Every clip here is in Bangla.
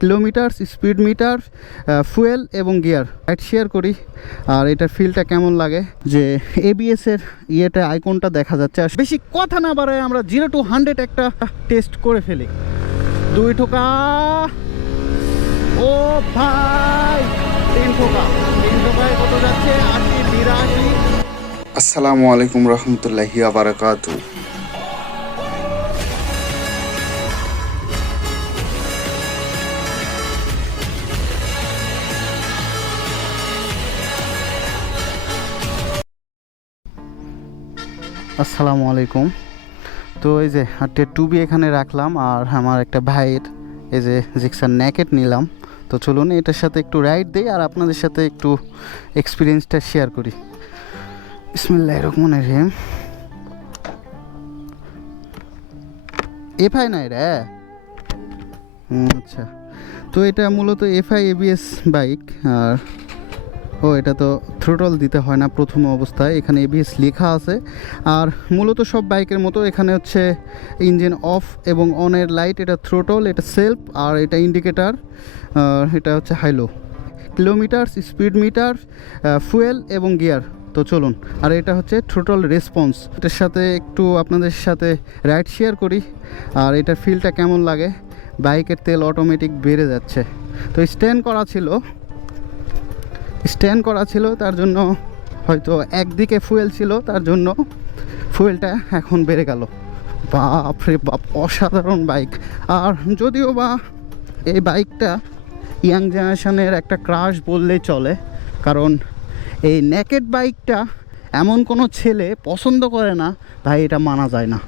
কিলোমিটার, স্পিড মিটার, ফুয়েল এবং গিয়ার রাইড শেয়ার করি। আর এটার ফিলটা কেমন লাগে, যে এবিএস এর ইয়েটা আইকনটা দেখা যাচ্ছে। আর বেশি কথা না বাড়ায় আমরা 0 to 100 একটা টেস্ট করে ফেলি। 2 ঠোকা, ও ভাই 3 ঠোকা, 3 ঠোকায় কত যাচ্ছে? 80, 82। আসসালামু আলাইকুম রহমতুল্লাহি ওয়া বারাকাতুহু। আসসালামু আলাইকুম। তো এই যে একটা টুবি এখানে রাখলাম, আর আমার একটা ভাইয়ের এই যে জিক্সার নেকেট নিলাম। তো চলুন এটার সাথে একটু রাইড দিই আর আপনাদের সাথে একটু এক্সপিরিয়েন্সটা শেয়ার করি। বিসমিল্লাহির রহমানির রহিম। এফআই নাই রে, আচ্ছা। তো এটা মূলত এফআই এবিএস বাইক। আর এটা তো থ্রোটল দিতে হয় না প্রথম অবস্থায়, এখানে এবিএস লেখা আছে। আর মূলত সব বাইকের মতো এখানে হচ্ছে ইঞ্জিন অফ এবং অনের লাইট, এটা থ্রোটল, এটা সেলফ, আর এটা ইন্ডিকেটার, এটা হচ্ছে হাইলো, কিলোমিটার, স্পিড মিটার, ফুয়েল এবং গিয়ার। তো চলুন, আর এটা হচ্ছে থ্রোটল রেসপন্স। এটার সাথে একটু আপনাদের সাথে রাইড শেয়ার করি আর এটার ফিলটা কেমন লাগে। বাইকের তেল অটোমেটিক বেড়ে যাচ্ছে। তো স্ট্যান্ড করা ছিল, তার জন্য হয়তো একদিকে ফুয়েল ছিল, তার জন্য ফুয়েলটা এখন বেড়ে গেল। বাপ রে বাপ, অসাধারণ বাইক। আর যদিও বা এই বাইকটা ইয়াং জেনারেশনের একটা ক্রাশ বললেই চলে, কারণ এই নেকেড বাইকটা এমন কোনো ছেলে পছন্দ করে না ভাই, এটা মানা যায় না।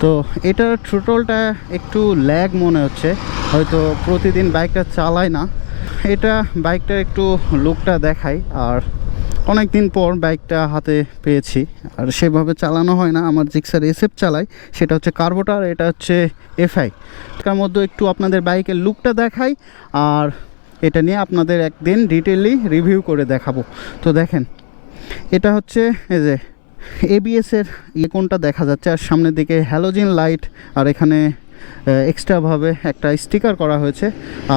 তো এটার থ্রোটলটা একটু ল্যাগ মনে হচ্ছে, হয়তো প্রতিদিন বাইকটা চালায় না। এটা বাইকটার একটু লুকটা দেখাই। আর অনেক দিন পর বাইকটা হাতে পেয়েছি, আর সেভাবে চালানো হয় না। আমার জিক্সার এসএফ চালাই, সেটা হচ্ছে কার্বোটার, এটা হচ্ছে এফআই। তার মধ্যে একটু আপনাদের বাইকের লুকটা দেখাই, আর এটা নিয়ে আপনাদের একদিন ডিটেইলি রিভিউ করে দেখাবো। তো দেখেন, এটা হচ্ছে এই যে এবিএসের কোনটা দেখা যাচ্ছে, আর সামনের দিকে হ্যালোজেন লাইট, আর এখানে এক্সট্রাভাবে একটা স্টিকার করা হয়েছে।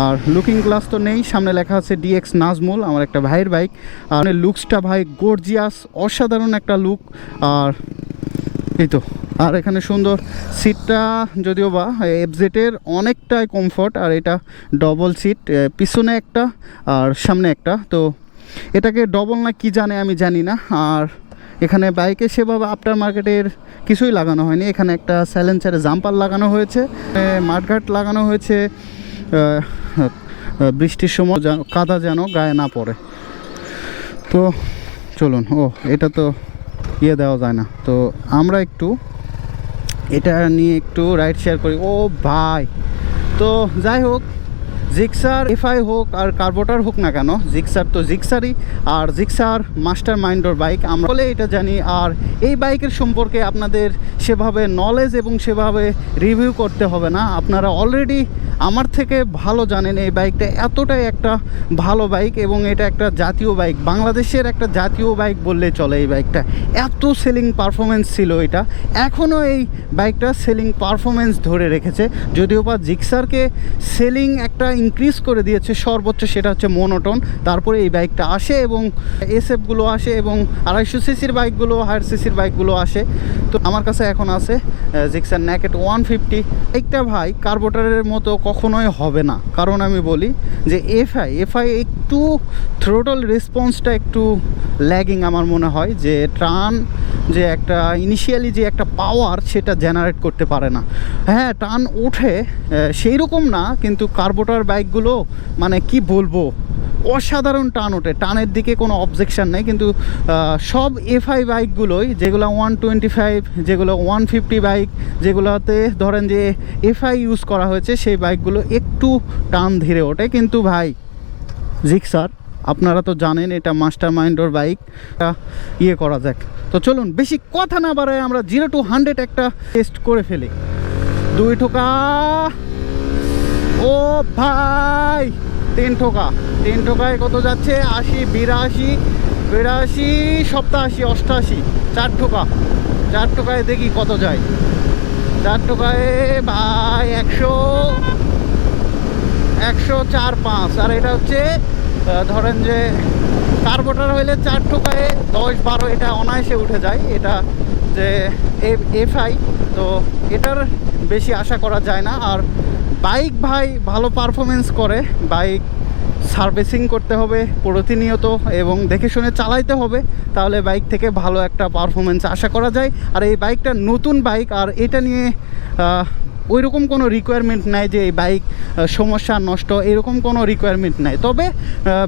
আর লুকিং গ্লাস তো নেই, সামনে লেখা আছে ডিএক্স নাজমুল, আমার একটা ভাইয়ের বাইক। আর লুকসটা ভাই গর্জিয়াস, অসাধারণ একটা লুক। আর এই তো, আর এখানে সুন্দর সিটটা, যদিও বা এফজেটের অনেকটাই কমফর্ট। আর এটা ডবল সিট, পিছনে একটা আর সামনে একটা। তো এটাকে ডবল না কি জানে, আমি জানি না। আর এখানে বাইকে সেভাবে আফটার মার্কেটের কিছুই লাগানো হয়নি। এখানে একটা সাইলেন্সারে জাম্পার লাগানো হয়েছে, মাঠঘাট লাগানো হয়েছে, বৃষ্টির সময় কাদা যেন গায়ে না পড়ে। তো চলুন, এটা তো দেওয়া যায় না। তো আমরা একটু এটা নিয়ে একটু রাইড শেয়ার করি। ও ভাই, তো যাই হোক, জিক্সার এফআই হোক আর কার্বোটার হোক না কেন, জিক্সার তো জিক্সারই। আর জিক্সার মাস্টার মাইন্ডর বাইক আমরা বলে এটা জানি। আর এই বাইকের সম্পর্কে আপনাদের সেভাবে নলেজ এবং সেভাবে রিভিউ করতে হবে না, আপনারা অলরেডি আমার থেকে ভালো জানেন এই বাইকটা এতটাই একটা ভালো বাইক। এবং এটা একটা জাতীয় বাইক, বাংলাদেশের একটা জাতীয় বাইক বললে চলে। এই বাইকটা এত সেলিং পারফরমেন্স ছিল, এটা এখনও এই বাইকটা সেলিং পারফরমেন্স ধরে রেখেছে। যদিও বা জিক্সারকে সেলিং একটা ইনক্রিজ করে দিয়েছে সর্বোচ্চ, সেটা হচ্ছে মোনোটোন। তারপরে এই বাইকটা আসে এবং এসএফগুলো আসে এবং 250 সিসির বাইকগুলো, হায়ার সিসির বাইকগুলো আসে। তো আমার কাছে এখন আছে জিক্সার নেকেট 150। একটা ভাই কার্বোটারের মতো কখনোই হবে না, কারণ আমি বলি যে এফআই একটু থ্রোটল রেসপন্সটা একটু ল্যাগিং আমার মনে হয়, যে টান যে একটা ইনিশিয়ালি যে একটা পাওয়ার সেটা জেনারেট করতে পারে না। হ্যাঁ, টান ওঠে সেই রকম না, কিন্তু কার্বোটার বাইকগুলো মানে কি বলবো, অসাধারণ টান ওঠে, টানের দিকে কোনো অবজেকশান নেই। কিন্তু সব এফআই বাইকগুলোই, যেগুলো 125, যেগুলো 150 বাইক, যেগুলোতে ধরেন যে এফআই ইউজ করা হয়েছে, সেই বাইকগুলো একটু টান ধীরে ওঠে। কিন্তু ভাই জিক্সার, আপনারা তো জানেন এটা মাস্টার মাইন্ডর বাইক, করা যাক। তো চলুন, বেশি কথা না বাড়ায় আমরা 0 to 100 একটা টেস্ট করে ফেলি। 2 ঠোকা, ও ভাই 3 ঠোকা, 3 ঠোকায় কত যাচ্ছে? 80, 82, 87, 88। 4 ঠোকা, 4 ঠোকায় দেখি কত যায়। 4 ঠোকায় ভাই 100, 104.5 আর এটা হচ্ছে ধরেন যে কার্বোটার হইলে 4 টোকায় 10-12 এটা অনায়াসে উঠে যায়। এটা যে এফআই, তো এটার বেশি আশা করা যায় না। আর বাইক ভাই ভালো পারফরমেন্স করে, বাইক সার্ভিসিং করতে হবে প্রতিনিয়ত এবং দেখে শুনে চালাইতে হবে, তাহলে বাইক থেকে ভালো একটা পারফরমেন্স আশা করা যায়। আর এই বাইকটা নতুন বাইক, আর এটা নিয়ে ওই রকম কোনো রিকোয়ারমেন্ট নাই যে এই বাইক সমস্যা নষ্ট, এরকম কোনো রিকোয়ারমেন্ট নাই। তবে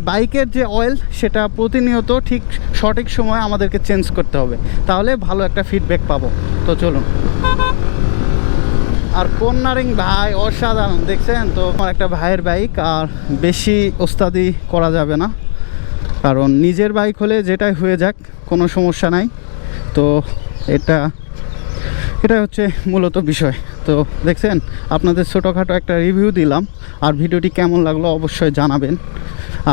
বাইকের যে অয়েল সেটা প্রতিনিয়ত ঠিক সঠিক সময়ে আমাদেরকে চেঞ্জ করতে হবে, তাহলে ভালো একটা ফিডব্যাক পাবো। তো চলুন। আর কর্নারিং ভাই অসাধারণ, দেখছেন তো? আমার একটা ভাইয়ের বাইক, আর বেশি ওস্তাদি করা যাবে না, কারণ নিজের বাইক হলে যেটাই হয়ে যাক কোনো সমস্যা নাই। তো এটা হচ্ছে মূলত বিষয়। তো দেখছেন, আপনাদের ছোটোখাটো একটা রিভিউ দিলাম, আর ভিডিওটি কেমন লাগলো অবশ্যই জানাবেন।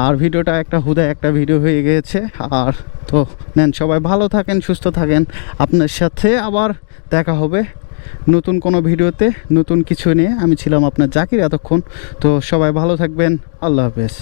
আর ভিডিওটা একটা হুদায় একটা ভিডিও হয়ে গিয়েছে। আর তো নেন, সবাই ভালো থাকেন, সুস্থ থাকেন। আপনার সাথে আবার দেখা হবে নতুন কোনো ভিডিওতে, নতুন কিছু নিয়ে। আমি ছিলাম আপনার জাকির এতক্ষণ। তো সবাই ভালো থাকবেন, আল্লাহ হাফেজ।